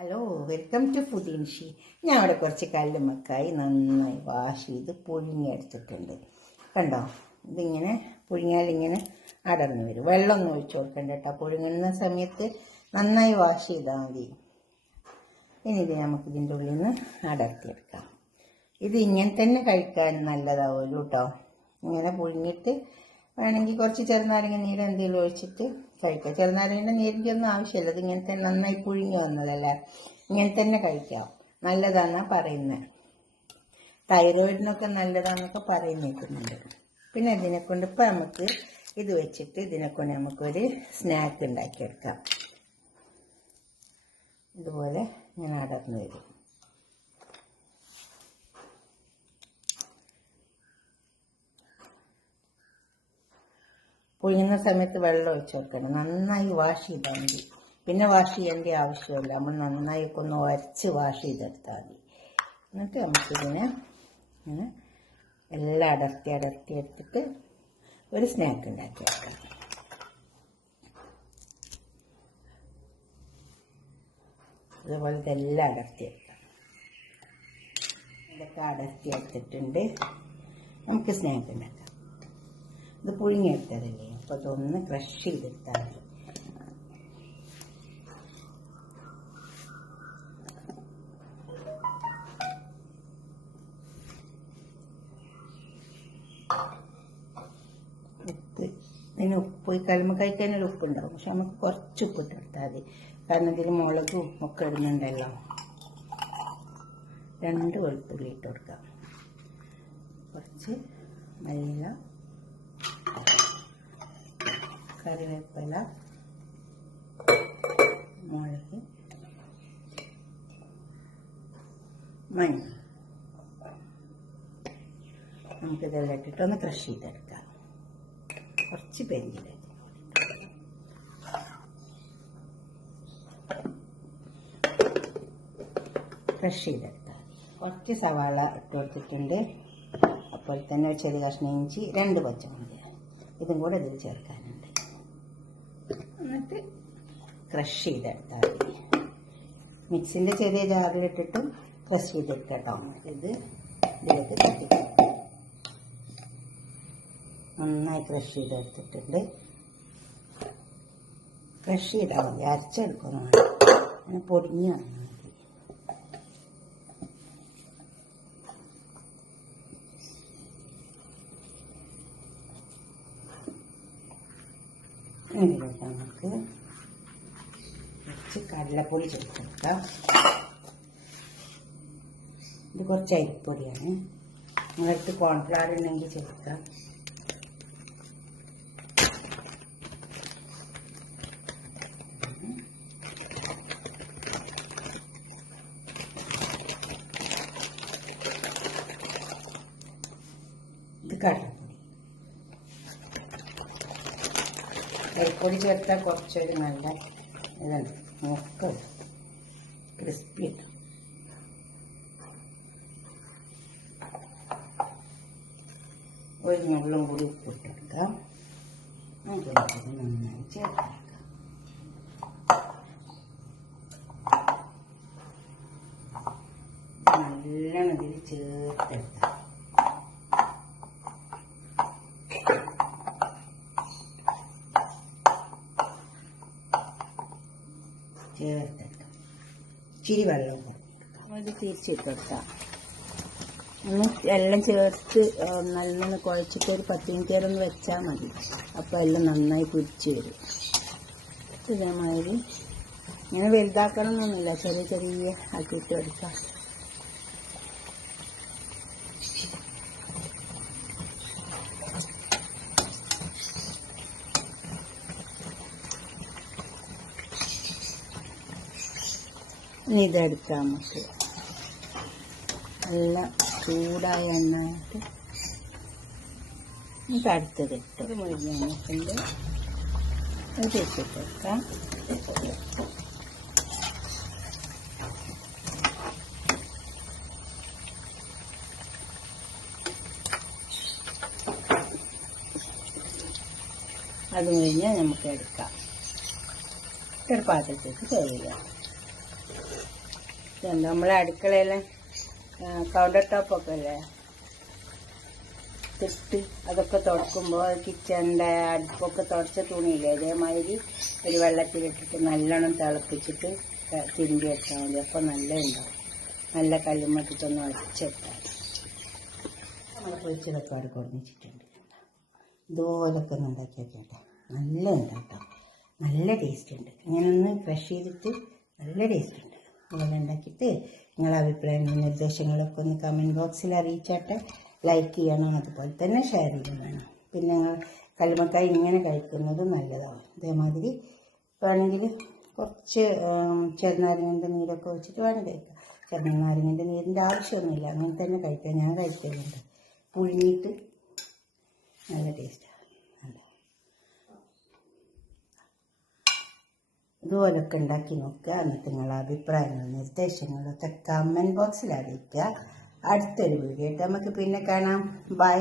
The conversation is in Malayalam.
Hello, welcome to ഫുഡീൻഷി. ഞാൻ അവിടെ കുറച്ച് കല്ലുമ്മക്കായി നന്നായി വാഷ് ചെയ്ത് പുഴുങ്ങിയെടുത്തിട്ടുണ്ട്. കണ്ടോ, ഇതിങ്ങനെ പുഴുങ്ങിയാലിങ്ങനെ അടർന്നു വരും. വെള്ളമൊന്നും ഒഴിച്ചു കൊടുക്കണ്ട കേട്ടോ. പുഴുങ്ങുന്ന സമയത്ത് നന്നായി വാഷ് ചെയ്താൽ മതി. ഇനി ഇത് നമുക്ക് ഇതിൻ്റെ ഉള്ളിൽ നിന്ന് അടർത്തിയെടുക്കാം. ഇത് ഇങ്ങനെ തന്നെ കഴിക്കാൻ നല്ലതാവുമല്ലോ കേട്ടോ. ഇങ്ങനെ പുഴുങ്ങിയിട്ട് വേണമെങ്കിൽ കുറച്ച് ചെറുനാരങ്ങ നീര് എന്തെങ്കിലും ഒഴിച്ചിട്ട് കഴിക്കാം. ചെറുനാരങ്ങയുടെ നീരിൻ്റെ ഒന്നും ആവശ്യമില്ല. ഇത് ഇങ്ങനെ തന്നെ നന്നായി പുഴുങ്ങി വന്നതല്ലേ, ഇങ്ങനെ തന്നെ കഴിക്കാം. നല്ലതാണെന്നാണ് പറയുന്നത്. തൈറോയിഡിനൊക്കെ നല്ലതാണെന്നൊക്കെ പറയുന്നുണ്ട്. പിന്നെ ഇതിനെക്കൊണ്ട് ഇപ്പം നമുക്ക് ഇത് വെച്ചിട്ട് ഇതിനെക്കൊണ്ട് നമുക്കൊരു സ്നാക്ക് ഉണ്ടാക്കിയെടുക്കാം. ഇതുപോലെ ഇങ്ങനെ അടർന്നു വരും. പുഴുങ്ങുന്ന സമയത്ത് വെള്ളം ഒഴിച്ച് കൊടുക്കണം. നന്നായി വാഷ് ചെയ്താൽ മതി. പിന്നെ വാഷ് ചെയ്യേണ്ട ആവശ്യമില്ല. നമ്മൾ നന്നായി ഒന്ന് ഉരച്ച് വാഷ് ചെയ്തെടുത്താൽ മതി. എന്നിട്ട് നമുക്കിതിനെ ഇങ്ങനെ എല്ലാം അടർത്തി എടുത്തിട്ട് ഒരു സ്നാക്ക് ഉണ്ടാക്കി വെക്കാം. അതുപോലെ ഇതെല്ലാം അടർത്തിയെടുക്കാം. ഇതൊക്കെ അടർത്തിയെടുത്തിട്ടുണ്ട്. നമുക്ക് സ്നാക്ക് ഉണ്ടാക്കാം. ഇത് പുഴുങ്ങിയെടുത്തതല്ലേ, അപ്പോൾ അതൊന്ന് ക്രഷ് ചെയ്തെടുത്താൽ മതി. ഇതിന് ഉപ്പ്, കല്ലുമ്മക്കായ്ക്ക് ഒരു ഉപ്പുണ്ടാവും. പക്ഷെ നമുക്ക് കുറച്ച് ഉപ്പ് ഇട്ടെടുത്താൽ മതി. കാരണം ഇതിൽ മുളകും ഒക്കെ ഇടുന്നുണ്ടല്ലോ. 2 വെളുത്തുള്ളി ഇട്ട് കൊടുക്കാം. കുറച്ച് മല്ലിയില, കറിവേപ്പില, മുളക്, മഞ്ഞൾ. നമുക്കിതെല്ലാം ഇട്ടിട്ട് ഒന്ന് ക്രഷ് ചെയ്തെടുക്കാം. കുറച്ച് പെരിഞ്ചീരകം ക്രഷ് ചെയ്തെടുത്താൽ. കുറച്ച് സവാള ഇട്ട് കൊടുത്തിട്ടുണ്ട്. അപ്പോൾ തന്നെ ചെറിയ കഷ്ണം ഇഞ്ചി, 2 പച്ചമുളക്, ഇതും കൂടെ ഇതിൽ ചേർക്കാനുണ്ട്. എന്നിട്ട് ക്രഷ് ചെയ്തെടുത്താൽ മതി. മിക്സിൻ്റെ ചെറിയ ജാറിലിട്ടിട്ടും ക്രഷ് ചെയ്തെടുക്കാം കേട്ടോ. ഇത് ഇതിലേക്ക് തട്ടി നന്നായി ക്രഷ് ചെയ്തെടുത്തിട്ടുണ്ട്. ക്രഷ് ചെയ്താൽ മതി, അരച്ചെടുക്കണം. അങ്ങനെ പൊടിഞ്ഞു വന്നാൽ മതി. ഇതിലേക്ക് നമുക്ക് കുറച്ച് കടലപ്പൊടി ചേർത്തെടുക്കാം. ഇത് കുറച്ച് അരിപ്പൊടിയാണ്. നിങ്ങളടുത്ത് കോൺഫ്ലവർ ഉണ്ടെങ്കിൽ ചേർക്കാം. ഇത് കടലപ്പൊടി. അരിപ്പൊടി ചേർത്താൽ കുറച്ചൊരു നല്ല ഇതുണ്ട്, നോക്ക ക്രിസ്പി ഇട്ടു. ഒരു മുള്ളും കൂടി ഉപ്പിട്ടെടുക്കാം. നന്നായി ചേർക്കാം. നല്ലോണം ഇതിൽ ചേർത്തെടുക്കാം. ചേർത്തെടുക്കാം. ഇച്ചിരി വെള്ളം കൊടുക്കാം. ഇത് തിരിച്ചിട്ട് കൊടുക്കാം. ഒന്ന് എല്ലാം ചേർത്ത് നല്ലോണം കുഴച്ചിട്ട് ഒരു 10 മിനിറ്റ് നേരം ഒന്ന് വെച്ചാൽ മതി. അപ്പോൾ എല്ലാം നന്നായി പിടിച്ച് വരും. ഇതേമാതിരി ഇങ്ങനെ വലുതാക്കണമെന്നൊന്നുമില്ല, ചെറിയ ചെറിയ ആക്കിയിട്ട് എടുക്കാം. ഇനി ഇതെടുക്കാം. നമുക്ക് നല്ല ചൂടായ എണ്ണയിട്ട് നമുക്ക് അടുത്തത് ഇട്ട് മുരിങ്ങ അത് വെച്ചിട്ടെടുക്കാം. അത് കഴിഞ്ഞാൽ നമുക്ക് എടുക്കാം. ഒരു പാത്രത്തേക്ക് കഴുകുക. നമ്മളെ അടുക്കളയിലെ കൗണ്ടർ ടോപ്പൊക്കെ അല്ലേ തിട്ട് അതൊക്കെ തുടക്കുമ്പോൾ കിച്ചണിൻ്റെ അടുപ്പൊക്കെ തുടച്ച തുണിയില്ലേ അതേമാതിരി ഒരു വെള്ളത്തിലിട്ടിട്ട് നല്ലോണം തിളപ്പിച്ചിട്ട് തിരുമ്പി വെച്ചാൽ മതി. അപ്പോൾ നല്ല ഉണ്ടാവും. നല്ല കല്ലുമ്മട്ടിട്ടൊന്ന് അടിച്ചിട്ടാൽ നമ്മൾ പൊരിച്ചതൊക്കെ അവിടെ കൊടുന്നിച്ചിട്ടുണ്ട്. ഇതുപോലൊക്കെ ഒന്ന് ഉണ്ടാക്കി വെക്കട്ടെ. നല്ല ഉണ്ടാട്ടോ, നല്ല ടേസ്റ്റ് ഉണ്ട്. ഇങ്ങനൊന്ന് ഫ്രഷ് ചെയ്തിട്ട് നല്ല ടേസ്റ്റ് ഉണ്ട്. ഇങ്ങനെ ഉണ്ടാക്കിയിട്ട് നിങ്ങളുടെ അഭിപ്രായങ്ങളും നിർദ്ദേശങ്ങളൊക്കെ ഒന്ന് കമൻറ്റ് ബോക്സിൽ അറിയിച്ചാട്ടെ. ലൈക്ക് ചെയ്യണം, അതുപോലെ തന്നെ ഷെയർ ചെയ്യണം വേണം. പിന്നെ ഞങ്ങൾ കല്ലുമ്മക്കായ ഇങ്ങനെ കഴിക്കുന്നത് നല്ലതാണ്. അതേമാതിരി വേണമെങ്കിൽ കുറച്ച് ചെറുനാരങ്ങൻ്റെ നീരൊക്കെ വെച്ചിട്ട് വേണം കഴിക്കാം. ചെറുനാരങ്ങൻ്റെ നീരിൻ്റെ ആവശ്യമൊന്നുമില്ല, അങ്ങനെ തന്നെ കഴിക്കാം. ഞാൻ കഴിക്കലുണ്ട് പുഴുങ്ങിയിട്ട്. നല്ല ടേസ്റ്റാണ്. നല്ല ഇതുപോലൊക്കെ ഉണ്ടാക്കി നോക്കുക. എന്നിട്ട് നിങ്ങളുടെ അഭിപ്രായങ്ങളും നിർദ്ദേശങ്ങളൊക്കെ കമൻറ്റ് ബോക്സിൽ അറിയിക്കുക. അടുത്തൊരു വീഡിയോ ആയിട്ട് നമുക്ക് പിന്നെ കാണാം. ബൈ.